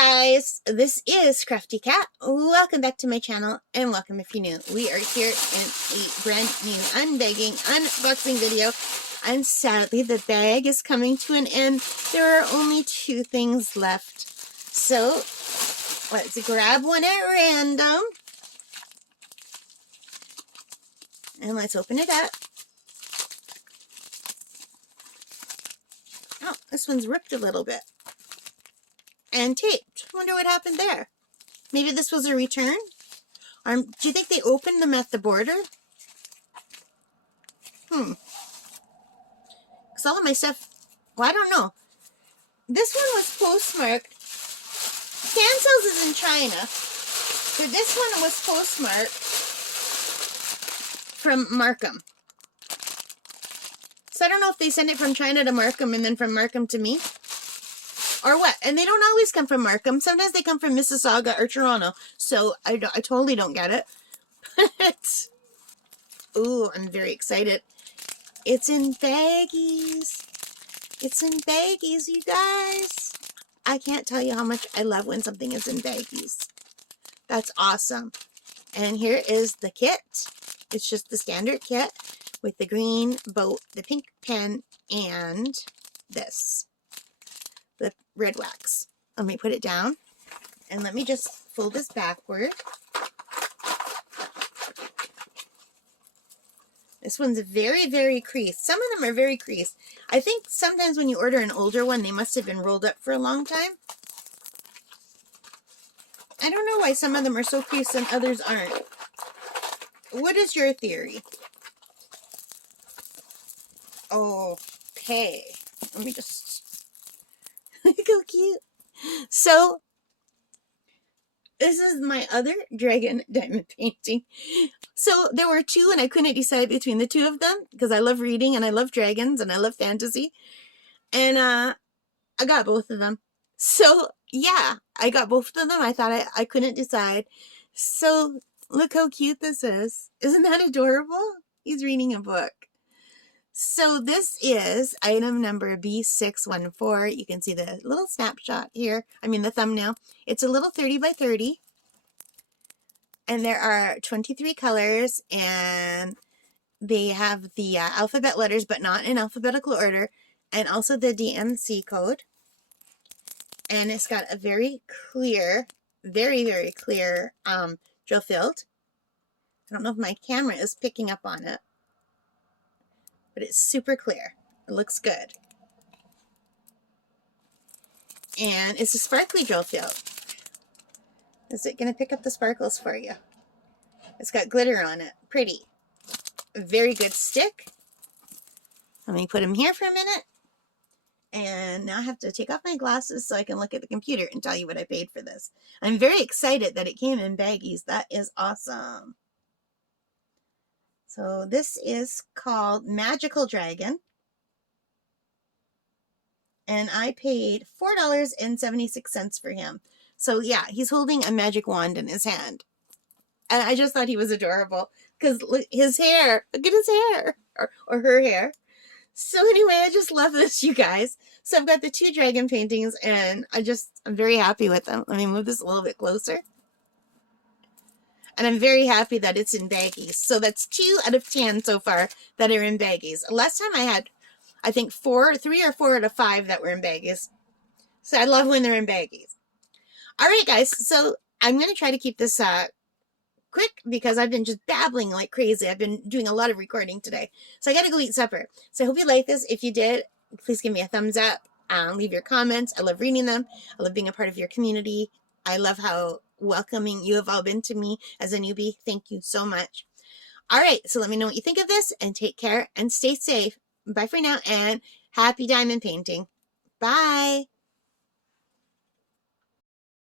guys, this is Crafty Cat. Welcome back to my channel, and welcome if you're new. We are here in a brand new unboxing video, and sadly the bag is coming to an end. There are only 2 things left, so let's grab one at random, and let's open it up. Oh, this one's ripped a little bit and taped. Wonder what happened there. Maybe this was a return? Do you think they opened them at the border? Because all of my stuff, well, I don't know. This one was postmarked. Fansells is in China. But this one was postmarked from Markham. So I don't know if they send it from China to Markham and then from Markham to me. Or what? And they don't always come from Markham. Sometimes they come from Mississauga or Toronto. So I totally don't get it. But, ooh, I'm very excited. It's in baggies. It's in baggies, you guys. I can't tell you how much I love when something is in baggies. That's awesome. And here is the kit. It's just the standard kit with the green boat, the pink pen, and this. The red wax. Let me put it down, and let me just fold this backward. This one's very, very creased. Some of them are very creased. I think sometimes when you order an older one, they must have been rolled up for a long time. I don't know why some of them are so creased and others aren't. What is your theory? Okay. Let me just... Look how cute. So, this is my other dragon diamond painting. So, there were 2 and I couldn't decide between the 2 of them because I love reading and I love dragons and I love fantasy. And I got both of them. So, yeah, I got both of them. I thought I couldn't decide. So, look how cute this is. Isn't that adorable? He's reading a book. So this is item number B614. You can see the little snapshot here. I mean the thumbnail. It's a little 30 by 30. And there are 23 colors. And they have the alphabet letters, but not in alphabetical order. And also the DMC code. And it's got a very clear, very, very clear drill field. I don't know if my camera is picking up on it. But it's super clear. It looks good. And it's a sparkly drill field. Is it going to pick up the sparkles for you? It's got glitter on it. Pretty. A very good stick. Let me put them here for a minute. And now I have to take off my glasses so I can look at the computer and tell you what I paid for this. I'm very excited that it came in baggies. That is awesome. So this is called Magical Dragon. And I paid $4.76 for him. So yeah, he's holding a magic wand in his hand. And I just thought he was adorable. Because look, his hair. Look at his hair. Or her hair. So anyway, I just love this, you guys. So I've got the 2 dragon paintings. And I'm very happy with them. Let me move this a little bit closer. And I'm very happy that it's in baggies. So that's 2 out of 10 so far that are in baggies. Last time I had, I think 3 or 4 out of 5 that were in baggies. So I love when they're in baggies. All right, guys. So I'm going to try to keep this quick because I've been just babbling like crazy. I've been doing a lot of recording today. So I got to go eat supper. So I hope you like this. If you did, please give me a thumbs up. Leave your comments. I love reading them. I love being a part of your community. I love how welcoming you have all been to me as a newbie. Thank you so much. All right, so let me know what you think of this, and take care and stay safe. Bye for now, and happy diamond painting. Bye.